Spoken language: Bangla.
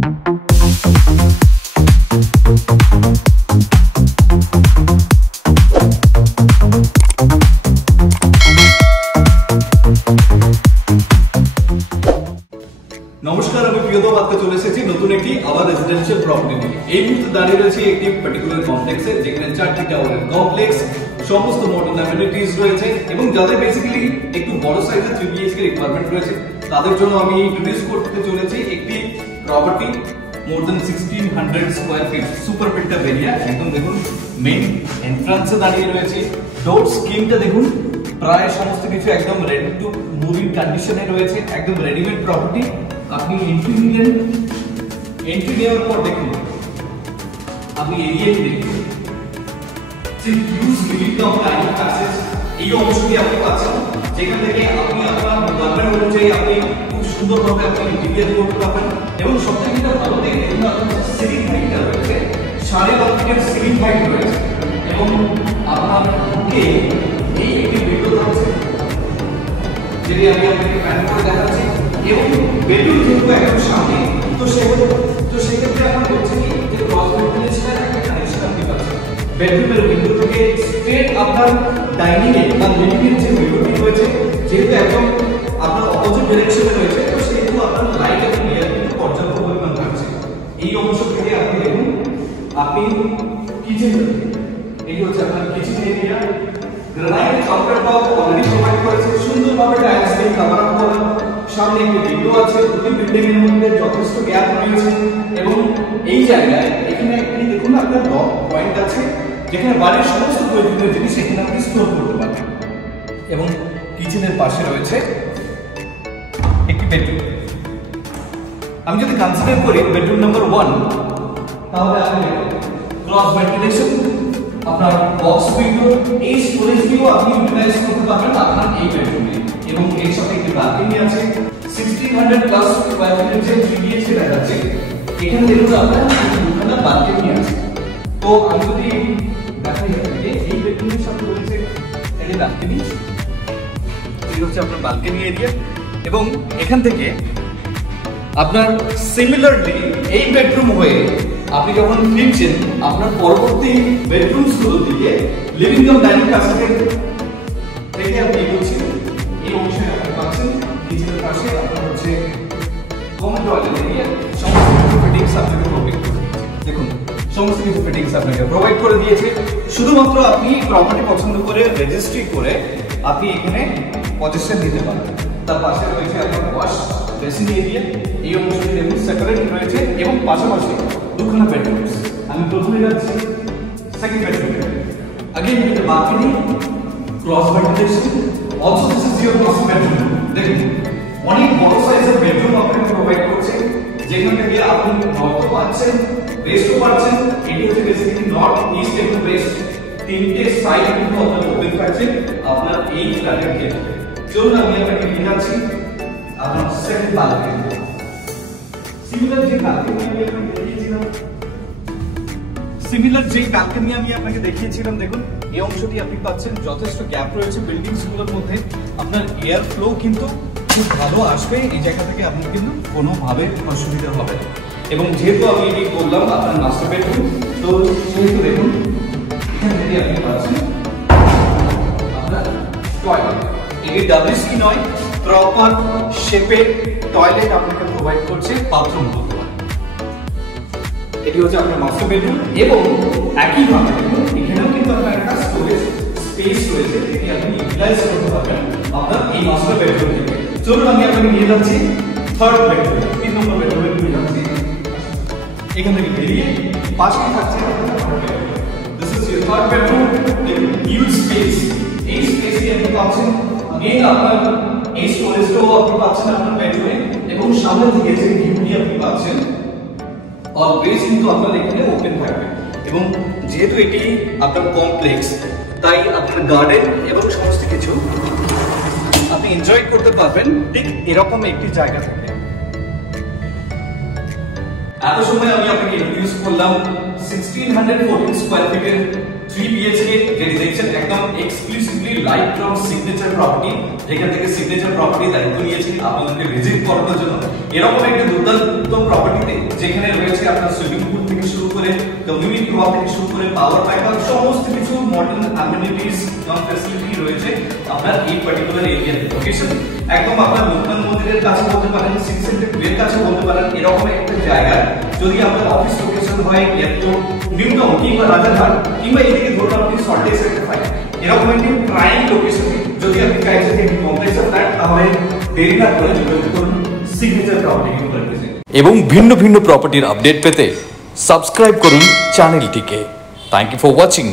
নমস্কার, আমি প্রিয়তম আজকে চলে এসেছি নতুন একটি আবার রেসিডেন্সিয়াল প্রপার্টি নিয়ে। এই মুহূর্তে দাঁড়িয়ে রয়েছে একটি পার্টিকুলার কমপ্লেক্সে, যেখানে 4টি টাওয়ারের কমপ্লেক্স, সমস্ত মডার্ন অ্যামিনিটিজ রয়েছে এবং যাদের বেসিক্যালি একটু বড় সাইজের 3 BHK রিকোয়ারমেন্ট রয়েছে তাদের জন্য আমি ইন্ট্রোডিউস করতে চলেছি একটি property more than 1600 square feet super Pinter area. একদম দেখুন মেইন এন্ট্রান্সে দাঁড়িয়ে রয়েছে, ডোর স্কিমটা দেখুন প্রায় সমস্ত কিছু একদম রেডি টু মুভ ইন কন্ডিশনে রয়েছে, একদম রেডিমেড প্রপার্টি। আপনি এন্ট্রি নিলেন, এন্ট্রি নেওয়ার পর দেখুন আপনি এরিয়াটি দেখুন, যে huge living cum dining passage এই অংশটি আপনি পাচ্ছেন, যেখান থেকে আপনি আপনার রিকোয়ারমেন্ট অনুযায়ী আপনি খুব সুন্দরভাবে আপনি ইন্টিরিয়ার করতে পারবেন। এবং সবথেকে যেটা ভালো দেখুন আপনার সিলিং হাইটটা রয়েছে 9.5 ফিটের সিলিং হাইট রয়েছে এবং আপনার বুকে এই একটি উইন্ডো আছে যেটি আমি আপনাকে প্যান করে দেখাচ্ছি। এবং বেডরুম যেহেতু একদম সামনে, তো সেক্ষেত্রে আপনার হচ্ছে কি যে ক্রস ভেন্টিলেশনের একটা কানেকশন আপনি পাচ্ছেন বেডরুমের উইন্ডো থেকে স্ট্রেট আপনার ডাইনিং এ বা লিভিং এর যে উইন্ডোটি রয়েছে, যেহেতু একদম আপনার অপোজিট ডাইরেকশনে রয়েছে, তো সেহেতু আপনার লাইট এবং এয়ার কিন্তু পর্যাপ্ত পরিমাণ থাকছে। এই অংশ থেকে আপনি দেখুন আপনি কিচেন, এই হচ্ছে আপনার kitchen area. Granite counter top already provide করেছে, সুন্দরভাবে টাইলস দিয়ে কভার আপ করা। সামনে একটি উইন্ডো আছে, দুটি বিল্ডিং এর মধ্যে যথেষ্ট গ্যাপ রয়েছে এবং এই জায়গায় এখানে আপনি দেখুন আপনার লক পয়েন্ট আছে, যেখানে বাড়ির সমস্ত প্রয়োজনীয় জিনিস এখানে আপনি স্টোর করতে পারবেন। এবং কিচেনের পাশে রয়েছে একটি বেডরুম। আমি যদি কনসিডার করি বেডরুম নাম্বার 1, তাহলে আপনি ক্রস ভেন্টিলেশন, আপনার বক্স উইন্ডো, এই স্টোরেজ দিয়েও আপনি ইউটিলাইজ করতে পারবেন আপনার এই বেডরুমে। এবং এর সাথে একটি বালকনি আছে, 1600 প্লাস স্কয়ার ফিটের যে 3 BHK দেখাচ্ছে, এখানে দেখুন আপনার দুখানা বালকনি আছে। তো আমি যদি দেখাই আপনাকে এই বেডরুমের সাথে রয়েছে এই বালকনি, এই হচ্ছে আপনার বালকনি এরিয়া। এবং এখান থেকে আপনার সিমিলারলি এই বেডরুম হয়ে আপনি যখন ফিরছেন আপনার পরবর্তী বেডরুমস গুলোর দিকে লিভিং কাম ডাইনিং প্যাসেজের থেকে আপনি এগোচ্ছেন, এই অংশে আপনি পাচ্ছেন কিচেনের পাশে আপনার হচ্ছে কমন টয়লেট এরিয়া। সমস্ত কিছু ফিটিংস আপনাকে প্রোভাইড করে দিয়েছে, দেখুন সমস্ত কিছু ফিটিংস আপনাকে প্রোভাইড করে দিয়েছে। শুধুমাত্র আপনি প্রপার্টি পছন্দ করে রেজিস্ট্রি করে আপনি এখানে পজেশন দিতে পারবেন। তার পাশে রয়েছে আপনার ওয়াশ বেসিন এরিয়া, এই অংশটি দেখুন সেপারেট রয়েছে এবং পাশাপাশি দুখানা বেডরুমস। আমি প্রথমে যাচ্ছি second bedroom, again with the balcony, cross ventilation. Also this is your master bedroom. দেখুন অনেক বড় সাইজের বেডরুম আপনাকে প্রোভাইড করছে, যেখান থেকে আপনি নর্থও পাচ্ছেন, ওয়েস্টও পাচ্ছেন। এটি হচ্ছে বেসিক্যালি নর্থ, ইস্ট এবং ওয়েস্ট তিনটে সাইড কিন্তু আপনার ওপেন থাকছে আপনার এই ফ্ল্যাটের ক্ষেত্রে। চলুন আমি আপনাকে নিয়ে যাচ্ছি আপনার সেকেন্ড বালকনি। সিমিলার যে বালকনি আমি আপনাকে দেখিয়েছিলাম, দেখুন এই অংশটি আপনি পাচ্ছেন, যথেষ্ট গ্যাপ রয়েছে বিল্ডিংস গুলোর মধ্যে, আপনার এয়ার ফ্লো কিন্তু খুব ভালো আসবে এই জায়গা থেকে, আপনার কিন্তু কোনোভাবে অসুবিধা হবে না। এবং যেহেতু আমি এটি বললাম আপনার মাস্টার বেডরুম, তো সেহেতু দেখুন এখান থেকে আপনি পাচ্ছেন আপনার টয়লেট। এটি WC নয়, প্রপার শেপের টয়লেট আপনাকে প্রোভাইড করছে, বাথরুম বলতে পারেন। এটি হচ্ছে আপনার মাস্টার বেডরুম এবং একইভাবে এখানেও কিন্তু আপনার একটা স্টোরেজ স্পেস রয়েছে, যেটি আপনি ইউটিলাইজ করতে পারবেন আপনার এই মাস্টার বেডরুম থেকে। চলুন আমি আপনাকে নিয়ে যাচ্ছি থার্ড বেডরুম, 3 নম্বর বেডরুমে নিয়ে যাচ্ছি। এখান থেকে বেরিয়ে পাশে থাকছে আপনার third bedroom. This is your third bedroom, huge space. এই স্পেসে আপনি পাচ্ছেন अगेन আপনার এই স্টোরেজটাও আপনি পাচ্ছেন আপনার বেডরুমে এবং সামনে থেকে যে ভিউটি আপনি পাচ্ছেন অলওয়েজ কিন্তু আপনার এখানে ওপেন থাকবে। এবং যেহেতু এটি আপনার কমপ্লেক্স, তাই আপনার গার্ডেন এবং সমস্ত কিছু আপনি এনজয় করতে পারবেন ঠিক এরকম একটি জায়গা থেকে। এত সময় আমি আপনাকে ইন্ট্রোডিউস করলাম 1614 স্কয়ার ফিটের 3 BHK, যেটি দেখছেন একদম exclusively light brown signature property, এখান থেকে সিগনেচার প্রপার্টি দায়িত্ব নিয়েছি আপনাদেরকে ভিজিট করানোর জন্য। এরকম একটা দুর্দান্ত প্রপার্টিতে যেখানে রয়েছে আপনার সুইমিং পুল থেকে শুরু করে কমিউনিটি হল থেকে শুরু করে পাওয়ার ব্যাকআপ সমস্ত কিছু মডার্ন অ্যামিনিটিস এবং ফ্যাসিলিটি রয়েছে আপনার এই পার্টিকুলার এরিয়াতে। লোকেশন একদম আপনার লোকনাথ মন্দিরের কাছে বলতে পারেন, সিটি সেন্টার 2 এর কাছে বলতে পারেন। এরকম একটা জায়গা যদি আপনার অফিস লোকেশন হয় এয়ারপোর্ট, নিউ টাউন কিংবা রাজারহাট কিংবা এদিকে ধরুন আপনি সল্টলেক সেক্টর 5, এরকম একটি প্রাইম লোকেশন যদি আপনি চাইছেন একটি কমপ্লেক্সে ফ্ল্যাট, তাহলে দেরি না করে যোগাযোগ করুন সিগনেচার প্রপার্টি কমপ্লেক্সে। এবং ভিন্ন ভিন্ন প্রপার্টির আপডেট পেতে সাবস্ক্রাইব করুন চ্যানেলটিকে। Thank you for watching.